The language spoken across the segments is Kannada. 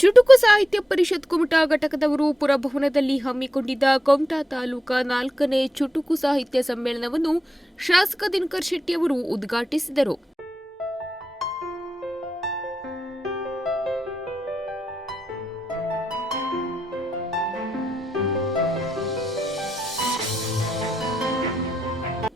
ಚುಟುಕು ಸಾಹಿತ್ಯ ಪರಿಷತ್ ಕುಮಟಾ ಘಟಕದವರು ಪುರಭವನದಲ್ಲಿ ಹಮ್ಮಿಕೊಂಡಿದ್ದ ಕುಮಟಾ ತಾಲೂಕಾ ನಾಲ್ಕನೇ ಚುಟುಕು ಸಾಹಿತ್ಯ ಸಮ್ಮೇಳನವನ್ನು ಶಾಸಕ ದಿನಕರ್ ಶೆಟ್ಟಿ ಅವರು ಉದ್ಘಾಟಿಸಿದರು.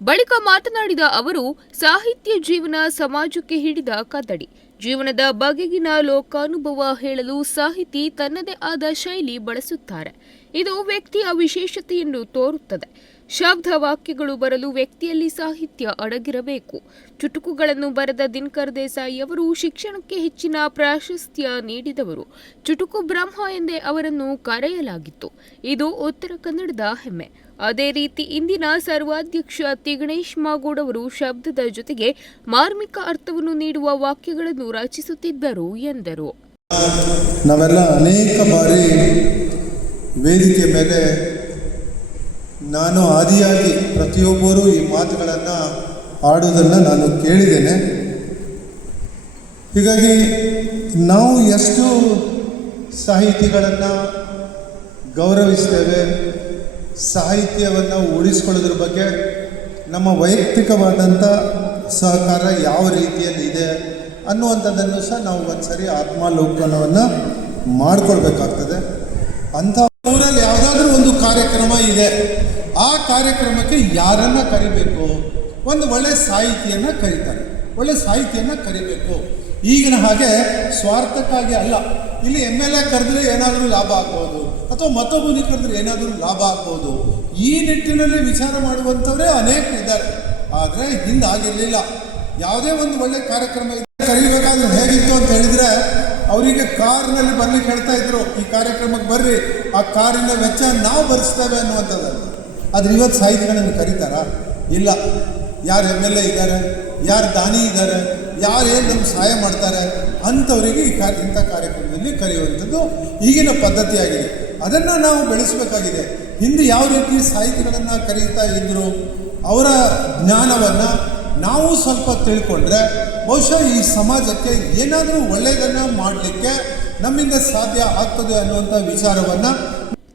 ಬಳಿಕ ಮಾತನಾಡಿದ ಅವರು, ಸಾಹಿತ್ಯ ಜೀವನ ಸಮಾಜಕ್ಕೆ ಹಿಡಿದ ಕದ್ದಡಿ ಜೀವನದ ಬಗೆಗಿನ ಲೋಕಾನುಭವ ಹೇಳಲು ಸಾಹಿತಿ ತನ್ನದೇ ಆದ ಶೈಲಿ ಬಳಸುತ್ತಾರೆ. ಇದು ವ್ಯಕ್ತಿಯ ವಿಶೇಷತೆಯನ್ನು ತೋರುತ್ತದೆ. ಶಬ್ದ ವಾಕ್ಯಗಳು ಬರಲು ವ್ಯಕ್ತಿಯಲ್ಲಿ ಸಾಹಿತ್ಯ ಅಡಗಿರಬೇಕು. ಚುಟುಕುಗಳನ್ನು ಬರೆದ ದಿನಕರ್ ದೇಸಾಯಿ ಅವರು ಶಿಕ್ಷಣಕ್ಕೆ ಹೆಚ್ಚಿನ ಪ್ರಾಶಸ್ತ್ಯ ನೀಡಿದವರು. ಚುಟುಕು ಬ್ರಹ್ಮ ಎಂದೇ ಅವರನ್ನು ಕರೆಯಲಾಗಿತ್ತು. ಇದು ಉತ್ತರ ಕನ್ನಡದ ಹೆಮ್ಮೆ. ಅದೇ ರೀತಿ ಇಂದಿನ ಸರ್ವಾಧ್ಯಕ್ಷ ತಿಗಣೇಶ್ ಮಾಗೋಡ್ ಅವರು ಶಬ್ದದ ಜೊತೆಗೆ ಮಾರ್ಮಿಕ ಅರ್ಥವನ್ನು ನೀಡುವ ವಾಕ್ಯಗಳನ್ನು ರಚಿಸುತ್ತಿದ್ದರು ಎಂದರು. ನಾವೆಲ್ಲ ಅನೇಕ ಬಾರಿ ವೇದಿಕೆ ಮೇಲೆ ನಾನು ಆದಿಯಾಗಿ ಪ್ರತಿಯೊಬ್ಬರೂ ಈ ಮಾತುಗಳನ್ನು ಆಡುವುದನ್ನು ನಾನು ಕೇಳಿದ್ದೇನೆ. ಹೀಗಾಗಿ ನಾವು ಎಷ್ಟು ಸಾಹಿತಿಗಳನ್ನು ಗೌರವಿಸ್ತೇವೆ, ಸಾಹಿತ್ಯವನ್ನು ಉಳಿಸ್ಕೊಳ್ಳೋದ್ರ ಬಗ್ಗೆ, ನಮ್ಮ ವೈಯಕ್ತಿಕವಾದಂಥ ಸಹಕಾರ ಯಾವ ರೀತಿಯಲ್ಲಿ ಇದೆ ಅನ್ನುವಂಥದ್ದನ್ನು ಸಹ ನಾವು ಒಂದು ಸರಿ ಆತ್ಮಾಲೋಕನವನ್ನು ಮಾಡಿಕೊಳ್ಬೇಕಾಗ್ತದೆ. ಅಂಥ ಊರಲ್ಲಿ ಯಾವುದಾದ್ರೂ ಒಂದು ಕಾರ್ಯಕ್ರಮ ಇದೆ, ಆ ಕಾರ್ಯಕ್ರಮಕ್ಕೆ ಯಾರನ್ನ ಕರಿಬೇಕು? ಒಂದು ಒಳ್ಳೆ ಸಾಹಿತಿಯನ್ನು ಕರೀತಾರೆ, ಒಳ್ಳೆ ಸಾಹಿತಿಯನ್ನು ಕರಿಬೇಕು. ಈಗಿನ ಹಾಗೆ ಸ್ವಾರ್ಥಕ್ಕಾಗಿ ಅಲ್ಲ, ಇಲ್ಲಿ ಎಂ ಎಲ್ ಎ ಕರೆದ್ರೆ ಏನಾದರೂ ಲಾಭ ಆಗ್ಬೋದು, ಅಥವಾ ಮತ್ತೊಬ್ಬನಿ ಕರೆದ್ರೆ ಏನಾದರೂ ಲಾಭ ಆಗ್ಬೋದು. ಈ ನಿಟ್ಟಿನಲ್ಲಿ ವಿಚಾರ ಮಾಡುವಂಥವರೇ ಅನೇಕರಿದ್ದಾರೆ ಆದರೆ ಹಿಂದಾಗಿರಲಿಲ್ಲ. ಯಾವುದೇ ಒಂದು ಒಳ್ಳೆ ಕಾರ್ಯಕ್ರಮ ಕರಿಬೇಕಾದ್ರೆ ಹೇಗಿತ್ತು ಅಂತ ಹೇಳಿದ್ರೆ ಅವರಿಗೆ ಕಾರ್ನಲ್ಲಿ ಬರ್ಲಿಕ್ಕೆ ಹೇಳ್ತಾ ಇದ್ರು, ಈ ಕಾರ್ಯಕ್ರಮಕ್ಕೆ ಬರ್ರಿ, ಆ ಕಾರಿನ ವೆಚ್ಚ ನಾವು ಭರಿಸ್ತೇವೆ ಅನ್ನುವಂಥದ್ದು. ಆದ್ರೆ ಇವತ್ತು ಸಾಹಿತಿಗಳನ್ನು ಕರೀತಾರ? ಇಲ್ಲ. ಯಾರು ಎಂ ಎಲ್ ಎ ಇದ್ದಾರೆ, ಯಾರು ದಾನಿ ಇದ್ದಾರೆ, ಯಾರು ಏನು ನಮ್ಗೆ ಸಹಾಯ ಮಾಡ್ತಾರೆ ಅಂಥವರಿಗೆ ಈ ಕಾರ್ಯ ಇಂಥ ಕಾರ್ಯಕ್ರಮದಲ್ಲಿ ಕರೆಯುವಂಥದ್ದು ಈಗಿನ ಪದ್ಧತಿಯಾಗಿದೆ ಅದನ್ನು ನಾವು ಬೆಳೆಸಬೇಕಾಗಿದೆ. ಹಿಂದೆ ಯಾವ ರೀತಿ ಸಾಹಿತಿಗಳನ್ನು ಕರೀತಾ ಇದ್ದರು ಅವರ ಜ್ಞಾನವನ್ನು ನಾವು ಸ್ವಲ್ಪ ತಿಳ್ಕೊಂಡ್ರೆ ಬಹುಶಃ ಈ ಸಮಾಜಕ್ಕೆ ಏನಾದರೂ ಒಳ್ಳೆಯದನ್ನು ಮಾಡಲಿಕ್ಕೆ ನಮ್ಮಿಂದ ಸಾಧ್ಯ ಆಗ್ತದೆ ಅನ್ನುವಂಥ ವಿಚಾರವನ್ನು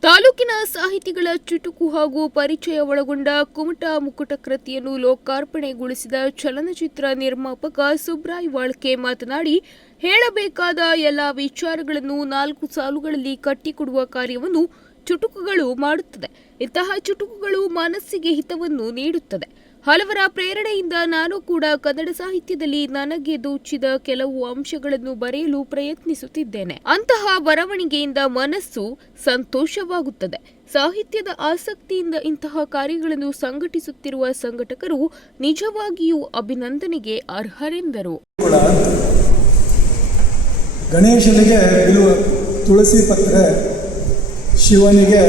ತಾಲೂಕಿನ ಸಾಹಿತಿಗಳ ಚುಟುಕು ಹಾಗೂ ಪರಿಚಯ ಒಳಗೊಂಡ ಕುಮಟ ಮುಕುಟ ಕೃತಿಯನ್ನು ಲೋಕಾರ್ಪಣೆಗೊಳಿಸಿದ ಚಲನಚಿತ್ರ ನಿರ್ಮಾಪಕ ಸುಬ್ರಾಯ್ ವಾಳ್ಕೆ ಮಾತನಾಡಿ, ಹೇಳಬೇಕಾದ ಎಲ್ಲ ವಿಚಾರಗಳನ್ನು ನಾಲ್ಕು ಸಾಲುಗಳಲ್ಲಿ ಕಟ್ಟಿಕೊಡುವ ಕಾರ್ಯವನ್ನು ಚುಟುಕುಗಳು ಮಾಡುತ್ತದೆ. ಇಂತಹ ಚುಟುಕುಗಳು ಮನಸ್ಸಿಗೆ ಹಿತವನ್ನು ನೀಡುತ್ತದೆ. ಹಲವರ ಪ್ರೇರಣೆಯಿಂದ ನಾನು ಕೂಡ ಕನ್ನಡ ಸಾಹಿತ್ಯದಲ್ಲಿ ನನಗೆ ದೋಚಿದ ಕೆಲವು ಅಂಶಗಳನ್ನು ಬರೆಯಲು ಪ್ರಯತ್ನಿಸುತ್ತಿದ್ದೇನೆ. ಅಂತಹ ಬರವಣಿಗೆಯಿಂದ ಮನಸ್ಸು ಸಂತೋಷವಾಗುತ್ತದೆ. ಸಾಹಿತ್ಯದ ಆಸಕ್ತಿಯಿಂದ ಇಂತಹ ಕಾರ್ಯಗಳನ್ನು ಸಂಘಟಿಸುತ್ತಿರುವ ಸಂಘಟಕರು ನಿಜವಾಗಿಯೂ ಅಭಿನಂದನೆಗೆ ಅರ್ಹರೆಂದರು. ಗಣೇಶನಿಗೆ ತುಳಸಿ ಪತ್ರೆ, ಶಿವನಿಗೆ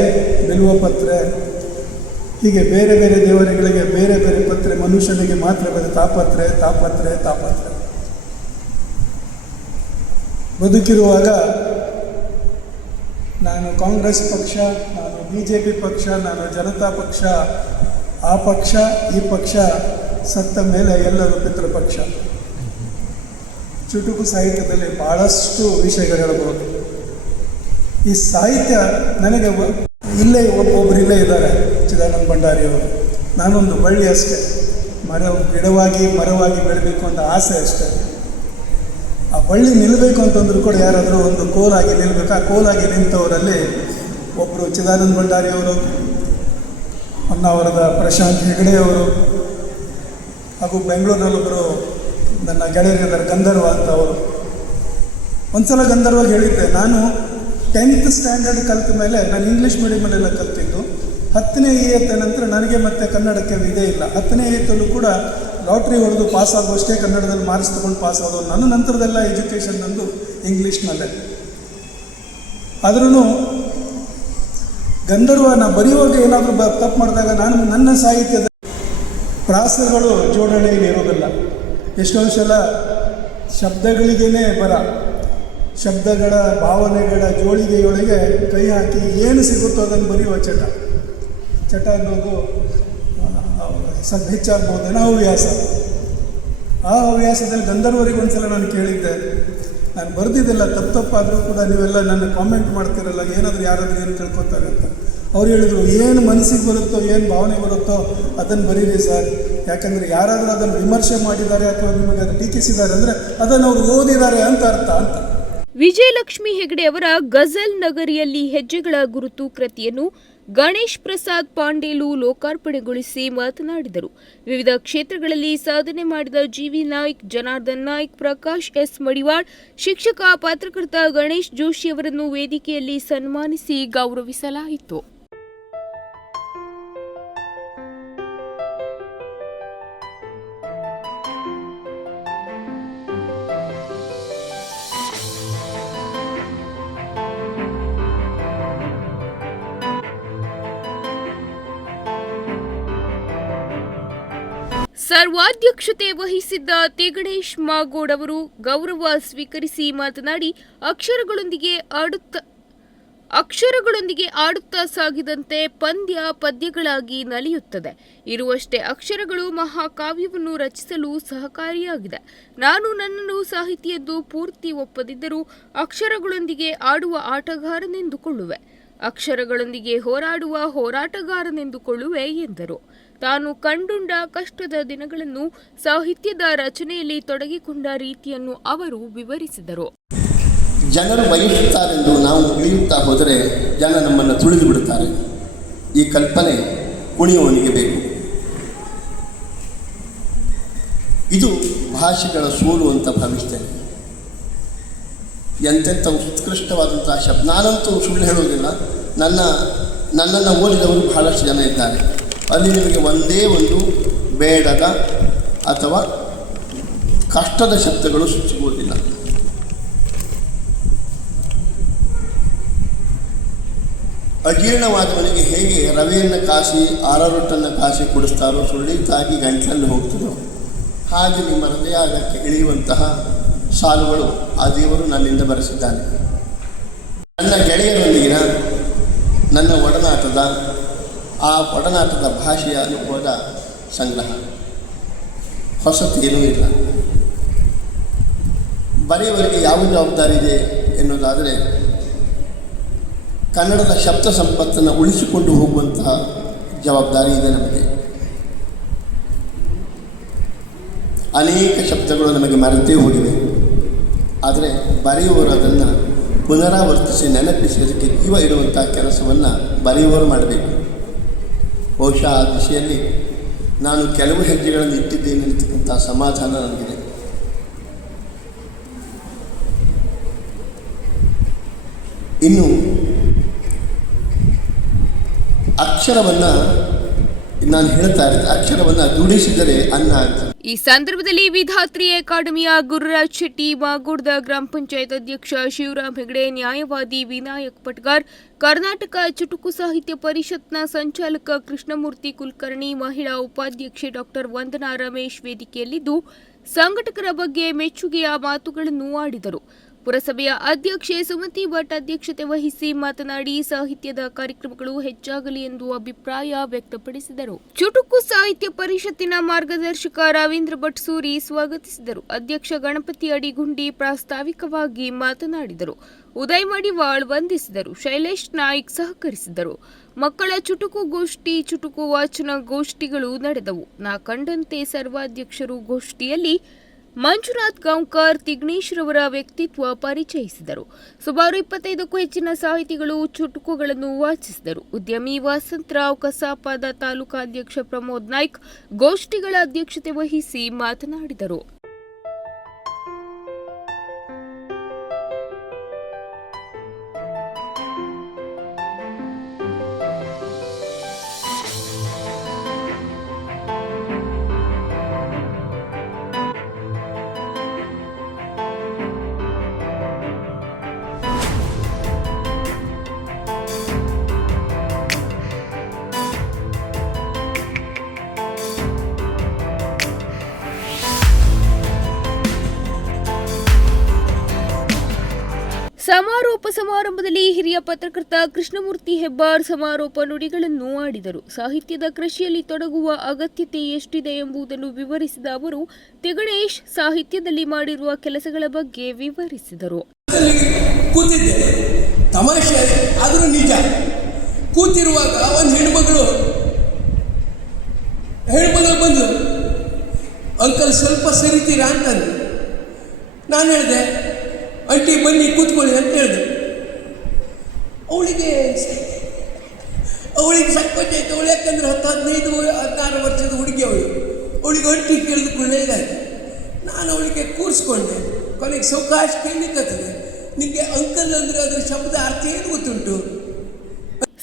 ಬಿಲ್ವ ಪತ್ರೆ ಹೀಗೆ ಬೇರೆ ಬೇರೆ ದೇವರುಗಳಿಗೆ ಬೇರೆ ಬೇರೆ ಪತ್ರೆ, ಮನುಷ್ಯನಿಗೆ ಮಾತ್ರ ಬೇರೆ ತಾಪತ್ರೆ ತಾಪತ್ರೆ ತಾಪತ್ರೆ. ಬದುಕಿರುವಾಗ ನಾನು ಕಾಂಗ್ರೆಸ್ ಪಕ್ಷ, ನಾನು ಬಿ ಜೆ ಪಿ ಪಕ್ಷ, ನಾನು ಜನತಾ ಪಕ್ಷ, ಆ ಪಕ್ಷ, ಈ ಪಕ್ಷ, ಸತ್ತ ಮೇಲೆ ಎಲ್ಲರೂ ಪಿತೃಪಕ್ಷ ಚುಟುಕು ಸಾಹಿತ್ಯದಲ್ಲಿ ಬಹಳಷ್ಟು ವಿಷಯಗಳು ಹೇಳಬಹುದು ಈ ಸಾಹಿತ್ಯ ನನಗೆ ಇಲ್ಲೇ ಒಬ್ಬೊಬ್ಬರು ಇಲ್ಲೇ ಇದ್ದಾರೆ, ಚಿದಾನಂದ ಭಂಡಾರಿಯವರು ನಾನೊಂದು ಬಳ್ಳಿ ಅಷ್ಟೇ. ಮರ ಗಿಡವಾಗಿ, ಮರವಾಗಿ ಬೆಳಬೇಕು ಅಂತ ಆಸೆ ಅಷ್ಟೇ. ಆ ಬಳ್ಳಿ ನಿಲ್ಲಬೇಕು ಅಂತಂದ್ರೂ ಕೂಡ ಯಾರಾದರೂ ಒಂದು ಕೋಲಾಗಿ ನಿಲ್ಲಬೇಕು ಆ ಕೋಲಾಗಿ ನಿಂತವರಲ್ಲಿ ಒಬ್ಬರು ಚಿದಾನಂದ ಭಂಡಾರಿಯವರು ಹೊನ್ನಾವರದ ಪ್ರಶಾಂತ್ ಹೆಗಡೆಯವರು ಹಾಗೂ ಬೆಂಗಳೂರಿನಲ್ಲೊಬ್ಬರು ನನ್ನ ಗೆಳೆಯರಿದ್ದಾರೆ, ಗಂಧರ್ವ ಅಂತ ಅವರು. ಒಂದ್ಸಲ ಗಂಧರ್ವ ಹೇಳಿದ್ದೆ, ನಾನು ಟೆಂತ್ ಸ್ಟ್ಯಾಂಡರ್ಡ್ ಕಲ್ತ ಮೇಲೆ ನಾನು ಇಂಗ್ಲೀಷ್ ಮೀಡಿಯಮಲ್ಲೆಲ್ಲ ಕಲ್ತಿದ್ದು. ಹತ್ತನೇ ಏತ ನಂತರ ನನಗೆ ಮತ್ತೆ ಕನ್ನಡಕ್ಕೆ ಇದೇ ಇಲ್ಲ. ಹತ್ತನೇ ಏತಲ್ಲೂ ಕೂಡ ಲಾಟ್ರಿ ಹೊಡೆದು ಪಾಸ್ ಆಗುವಷ್ಟೇ ಕನ್ನಡದಲ್ಲಿ ಮಾರ್ಕ್ಸ್ ತೊಗೊಂಡು ಪಾಸ್ ಆಗೋದು ನನ್ನ ನಂತರದೆಲ್ಲ ಎಜುಕೇಷನ್ ನಂದು ಇಂಗ್ಲೀಷ್ನಲ್ಲೇ ಆದ್ರೂ ಗಂಧರ್ವ ನಾ ಬರೆಯುವಾಗ ಏನಾದರೂ ಬ, ತಪ್ಪು ಮಾಡಿದಾಗ ನಾನು ನನ್ನ ಸಾಹಿತ್ಯದ ಪ್ರಾಸಗಳು ಜೋಡಣೆಯಲ್ಲಿ ಇರೋದಿಲ್ಲ ಎಷ್ಟೊಂದು ಸಲ ಶಬ್ದಗಳಿಗೇನೆ ಬರ. ಶಬ್ದಗಳ ಭಾವನೆಗಳ ಜೋಳಿಗೆಯೊಳಗೆ ಕೈ ಹಾಕಿ ಏನು ಸಿಗುತ್ತೋ ಅದನ್ನು ಬರೆಯುವ ಚಟ. ಚಟ ಅನ್ನೋದು ಸ್ವಲ್ಪ ಹೆಚ್ಚಾಗ್ಬೋದೇನೋ ಹವ್ಯಾಸ ಆ ಹವ್ಯಾಸದಲ್ಲಿ ಗಂಧರ್ವರಿಗೆ ಒಂದ್ಸಲ ನಾನು ಕೇಳಿದ್ದೆ. ನಾನು ಬರೆದಿದ್ದೆಲ್ಲ, ತಪ್ಪು ತಪ್ಪಾದರೂ ಕೂಡ ನೀವೆಲ್ಲ ನನ್ನ ಕಾಮೆಂಟ್ ಮಾಡ್ತಿರಲ್ಲ, ಏನಾದರೂ ಯಾರಾದರೂ ಏನು ತಿಳ್ಕೊತಾರೆ ಅಂತ. ಅವ್ರು ಹೇಳಿದರು, ಏನು ಮನಸ್ಸಿಗೆ ಬರುತ್ತೋ, ಏನು ಭಾವನೆ ಬರುತ್ತೋ ಅದನ್ನು ಬರೀರಿ ಸರ್. ಯಾಕಂದರೆ ಯಾರಾದರೂ ಅದನ್ನು ವಿಮರ್ಶೆ ಮಾಡಿದ್ದಾರೆ ಅಥವಾ ನಿಮಗೆ ಅದು ಟೀಕಿಸಿದ್ದಾರೆ ಅಂದರೆ ಅದನ್ನು ಅವರು ಓದಿದ್ದಾರೆ ಅಂತ ಅರ್ಥ ಅಂತ. ವಿಜಯಲಕ್ಷ್ಮಿ ಹೆಗಡೆ ಅವರ ಗಜಲ್ ನಗರಿಯಲ್ಲಿ ಹೆಜ್ಜೆಗಳ ಗುರುತು ಕೃತಿಯನ್ನು ಗಣೇಶ್ ಪ್ರಸಾದ್ ಪಾಂಡೇಲು ಲೋಕಾರ್ಪಣೆಗೊಳಿಸಿ ಮಾತನಾಡಿದರು. ವಿವಿಧ ಕ್ಷೇತ್ರಗಳಲ್ಲಿ ಸಾಧನೆ ಮಾಡಿದ G V Naik, Janardhan Naik, Prakash S. Madival, ಶಿಕ್ಷಕ, ಪತ್ರಕರ್ತ ಗಣೇಶ್ ಜೋಶಿ ಅವರನ್ನು ವೇದಿಕೆಯಲ್ಲಿ ಸನ್ಮಾನಿಸಿ ಗೌರವಿಸಲಾಯಿತು. ಸರ್ವಾಧ್ಯಕ್ಷತೆ ವಹಿಸಿದ್ದ ತಿಗಣೇಶ್ ಮಾಗೋಡ್ ಅವರು ಗೌರವ ಸ್ವೀಕರಿಸಿ ಮಾತನಾಡಿ, ಅಕ್ಷರಗಳೊಂದಿಗೆ ಆಡುತ್ತ, ಅಕ್ಷರಗಳೊಂದಿಗೆ ಆಡುತ್ತಾ ಸಾಗಿದಂತೆ ಪಂದ್ಯ ಪದ್ಯಗಳಾಗಿ ನಲಿಯುತ್ತದೆ. ಇರುವಷ್ಟೇ ಅಕ್ಷರಗಳು ಮಹಾಕಾವ್ಯವನ್ನು ರಚಿಸಲು ಸಹಕಾರಿಯಾಗಿದೆ. ನಾನು ನನ್ನನ್ನು ಸಾಹಿತಿಯದ್ದು ಪೂರ್ತಿ ಒಪ್ಪದಿದ್ದರೂ ಅಕ್ಷರಗಳೊಂದಿಗೆ ಆಡುವ ಆಟಗಾರನೆಂದುಕೊಳ್ಳುವೆ. ಅಕ್ಷರಗಳೊಂದಿಗೆ ಹೋರಾಡುವ ಹೋರಾಟಗಾರನೆಂದುಕೊಳ್ಳುವೆ ಎಂದರು. ತಾನು ಕಂಡುಂಡ ಕಷ್ಟದ ದಿನಗಳನ್ನು ಸಾಹಿತ್ಯದ ರಚನೆಯಲ್ಲಿ ತೊಡಗಿಕೊಂಡ ರೀತಿಯನ್ನು ಅವರು ವಿವರಿಸಿದರು. ಜನರು ಬಯಸುತ್ತಾರೆಂದು ನಾವು ಉಳಿಯುತ್ತಾ ಹೋದರೆ ಜನ ನಮ್ಮನ್ನು ತುಳಿದು ಬಿಡುತ್ತಾರೆ. ಈ ಕಲ್ಪನೆ ಕುಣಿಯುವವನಿಗೆ ಬೇಕು. ಇದು ಭಾಷೆಗಳ ಸೋಲು ಅಂತ ಭಾವಿಸ್ತೇನೆ ಎಂತೆಂಥ ಉತ್ಕೃಷ್ಟವಾದಂತಹ ಶಬ್ದ. ನಾನಂತೂ ಸುಳ್ಳು ಹೇಳುವುದಿಲ್ಲ. ನನ್ನ, ನನ್ನನ್ನು ಓದಿದವರು ಬಹಳಷ್ಟು ಜನ ಇದ್ದಾರೆ. ಅಲ್ಲಿ ನಿಮಗೆ ಒಂದೇ ಒಂದು ಬೇಡದ ಅಥವಾ ಕಷ್ಟದ ಶಬ್ದಗಳು ಸಿಗುವುದಿಲ್ಲ ಅಜೀರ್ಣವಾದವನಿಗೆ ಹೇಗೆ ರವೆಯನ್ನು ಕಾಸಿ, ಆರರೊಟ್ಟನ್ನು ಕಾಸಿ ಕುಡಿಸ್ತಾರೋ ಸುಳ್ಳಿತಾಗಿ ಗಂಟಲಲ್ಲಿ ಹೋಗ್ತಾರೋ ಹಾಗೆ ನಿಮ್ಮ ಹೃದಯಾಗಕ್ಕೆ ಇಳಿಯುವಂತಹ ಸಾಲುಗಳು ಆ ದೇವರು ನನ್ನಿಂದ ಬರೆಸಿದ್ದಾನೆ. ನನ್ನ ಗೆಳೆಯರೊಂದಿಗಿನ ನನ್ನ ಒಡನಾಟದ ಆ ಒಡನಾಟದ ಭಾಷೆಯ ಅನುಭವದ ಸಂಗ್ರಹ. ಹೊಸತೇನೂ ಇಲ್ಲ. ಬರೆಯವರಿಗೆ ಯಾವ ಜವಾಬ್ದಾರಿ ಇದೆ ಎನ್ನುವುದಾದರೆ, ಕನ್ನಡದ ಶಬ್ದ ಸಂಪತ್ತನ್ನು ಉಳಿಸಿಕೊಂಡು ಹೋಗುವಂತಹ ಜವಾಬ್ದಾರಿ ಇದೆ ನಮಗೆ. ಅನೇಕ ಶಬ್ದಗಳು ನಮಗೆ ಮರೆತೇ ಹೋಗಿವೆ. ಆದರೆ ಬರೆಯುವವರು ಅದನ್ನು ಪುನರಾವರ್ತಿಸಿ ನೆನಪಿಸಿ, ಅದಕ್ಕೆ ಜೀವ ಇಡುವಂಥ ಕೆಲಸವನ್ನು ಬರೆಯುವವರು ಮಾಡಬೇಕು. ಬಹುಶಃ ಆ ದಿಶೆಯಲ್ಲಿ ನಾನು ಕೆಲವು ಹೆಜ್ಜೆಗಳನ್ನು ಇಟ್ಟಿದ್ದೇನೆ ಅಂತಕ್ಕಂಥ ಸಮಾಧಾನ ನನಗಿದೆ. ಇನ್ನು ಅಕ್ಷರವನ್ನು ನಾನು ಹೇಳ್ತಾ ಇರ್ತೇನೆ, ಅಕ್ಷರವನ್ನು ದುಡಿಸಿದರೆ ಅನ್ನ ಅಂತ. ಈ ಸಂದರ್ಭದಲ್ಲಿ ವಿಧಾತ್ರಿ ಅಕಾಡೆಮಿಯ ಗುರುರಾಜ್ ಶೆಟ್ಟಿ ಮಾಗೋಡ್ದ ಗ್ರಾಮ ಪಂಚಾಯತ್ ಅಧ್ಯಕ್ಷ ಶಿವರಾಮ್ ಹೆಗಡೆ, ನ್ಯಾಯವಾದಿ ವಿನಾಯಕ್ ಪಟ್ಗಾರ್ ಕರ್ನಾಟಕ ಚುಟುಕು ಸಾಹಿತ್ಯ ಪರಿಷತ್ನ ಸಂಚಾಲಕ ಕೃಷ್ಣಮೂರ್ತಿ ಕುಲಕರ್ಣಿ, ಮಹಿಳಾ ಉಪಾಧ್ಯಕ್ಷೆ ಡಾಕ್ಟರ್ ವಂದನಾ ರಮೇಶ್ ವೇದಿಕೆಯಲ್ಲಿದ್ದು, ಸಂಘಟಕರ ಬಗ್ಗೆ ಮೆಚ್ಚುಗೆಯ ಮಾತುಗಳನ್ನು ಆಡಿದರು. ಪುರಸಭೆಯ ಅಧ್ಯಕ್ಷೆ ಸುಮತಿ ಭಟ್ ಅಧ್ಯಕ್ಷತೆ ವಹಿಸಿ ಮಾತನಾಡಿ ಸಾಹಿತ್ಯದ ಕಾರ್ಯಕ್ರಮಗಳು ಹೆಚ್ಚಾಗಲಿ ಎಂದು ಅಭಿಪ್ರಾಯ ವ್ಯಕ್ತಪಡಿಸಿದರು. ಚುಟುಕು ಸಾಹಿತ್ಯ ಪರಿಷತ್ತಿನ ಮಾರ್ಗದರ್ಶಕ ರವೀಂದ್ರ ಭಟ್ ಸೂರಿ ಸ್ವಾಗತಿಸಿದರು. ಅಧ್ಯಕ್ಷ ಗಣಪತಿ ಅಡಿಗುಂಡಿ ಪ್ರಾಸ್ತಾವಿಕವಾಗಿ ಮಾತನಾಡಿದರು. ಉದಯ್ ಮಡಿವಾಳ್ ವಂದಿಸಿದರು. ಶೈಲೇಶ್ ನಾಯ್ಕ್ ಸಹಕರಿಸಿದರು. ಮಕ್ಕಳ ಚುಟುಕು ಗೋಷ್ಠಿ, ಚುಟುಕು ವಾಚನ ಗೋಷ್ಠಿಗಳು ನಡೆದವು. ನಾ ಕಂಡಂತೆ ಸರ್ವಾಧ್ಯಕ್ಷರು ಗೋಷ್ಠಿಯಲ್ಲಿ ಮಂಜುನಾಥ್ ಗಾಂವ್ಕರ್ ತಿಗ್ನೇಶ್ರವರ ವ್ಯಕ್ತಿತ್ವ ಪರಿಚಯಿಸಿದರು. ಸುಮಾರು ಇಪ್ಪತ್ತೈದಕ್ಕೂ ಹೆಚ್ಚಿನ ಸಾಹಿತಿಗಳು ಚುಟುಕುಗಳನ್ನು ವಾಚಿಸಿದರು. ಉದ್ಯಮಿ ವಸಂತರಾವ್ ಕಸಾಪದ ತಾಲೂಕಾಧ್ಯಕ್ಷ ಪ್ರಮೋದ್ ನಾಯ್ಕ್ ಗೋಷ್ಠಿಗಳ ಅಧ್ಯಕ್ಷತೆ ವಹಿಸಿ ಮಾತನಾಡಿದರು. ಸಮಾರಂಭದಲ್ಲಿ ಹಿರಿಯ ಪತ್ರಕರ್ತ ಕೃಷ್ಣಮೂರ್ತಿ ಹೆಬ್ಬಾರ್ ಸಮಾರೋಪ ನುಡಿಗಳನ್ನು ಆಡಿದರು. ಸಾಹಿತ್ಯದ ಕೃಷಿಯಲ್ಲಿ ತೊಡಗುವ ಅಗತ್ಯತೆ ಎಷ್ಟಿದೆ ಎಂಬುದನ್ನು ವಿವರಿಸಿದ ಅವರು, ತೆಗಣೇಶ್ ಸಾಹಿತ್ಯದಲ್ಲಿ ಮಾಡಿರುವ ಕೆಲಸಗಳ ಬಗ್ಗೆ ವಿವರಿಸಿದರು. ತಮಾಷೆ ಆದರೂ ನಿಜ. ಕೂತಿರುವಾಗ ಒಂದು ಹೆಣ್ಮಗಳು ಹೆಣ್ಮಗಳು ಬಂದು, ಅಂಕಲ್ ಸ್ವಲ್ಪ ಸರಿತೀರಾ? ಅಂತಂದು. ನಾನು ಹೇಳಿದೆ ಅಂಟಿ ಬನ್ನಿ, ಕೂತ್ಕೊಳ್ಳಿ ಅಂತ ಹೇಳಿದೆ. ಅವಳಿಗೆ ಅವಳಿಗೆ ಸಂಕೋಚ ಆಯ್ತು. ಅವಳು ಯಾಕಂದ್ರೆ ಹತ್ತು ಹದಿನೈದು ಹದಿನಾರು ವರ್ಷದ ಹುಡುಗಿ ಅವಳು. ಅವಳಿಗೆ ಅಂಟಿ ಕೂಡಲೇ ಇದಾಯ್ತು. ನಾನು ಅವಳಿಗೆ ಕೂರಿಸ್ಕೊಂಡೆ. ಕೊನೆಗೆ ಸೌಕಾಶ ಕೇಳಲಿಕ್ಕತ್ತದೆ ನಿಮಗೆ ಅಂಕಲ್ ಅಂದರೆ ಅದರ ಶಬ್ದ ಅರ್ಥ ಏನು ಗೊತ್ತುಂಟು?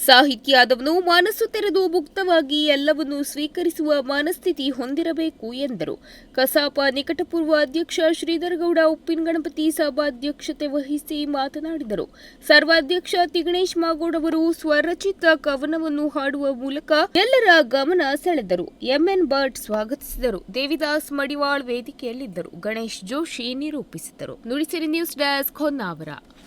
ಸಾಹಿತ್ಯಾದವನು ಮನಸ್ಸು ತೆರೆದು ಮುಕ್ತವಾಗಿ ಎಲ್ಲವನ್ನೂ ಸ್ವೀಕರಿಸುವ ಮನಸ್ಥಿತಿ ಹೊಂದಿರಬೇಕು ಎಂದರು. ಕಸಾಪ ನಿಕಟಪೂರ್ವ ಅಧ್ಯಕ್ಷ ಶ್ರೀಧರಗೌಡ, ಉಪ್ಪಿನ ಗಣಪತಿ ಸಭಾಧ್ಯಕ್ಷತೆ ವಹಿಸಿ ಮಾತನಾಡಿದರು. ಸರ್ವಾಧ್ಯಕ್ಷ ತಿಗಣೇಶ್ ಮಾಗೋಡ್ ಅವರು ಸ್ವರಚಿತ ಕವನವನ್ನು ಹಾಡುವ ಮೂಲಕ ಎಲ್ಲರ ಗಮನ ಸೆಳೆದರು. ಎಂಎನ್ ಭಟ್ ಸ್ವಾಗತಿಸಿದರು. ದೇವಿದಾಸ್ ಮಡಿವಾಳ್ ವೇದಿಕೆಯಲ್ಲಿದ್ದರು. ಗಣೇಶ್ ಜೋಶಿ ನಿರೂಪಿಸಿದರು. Nudisiri news desk Honnavar.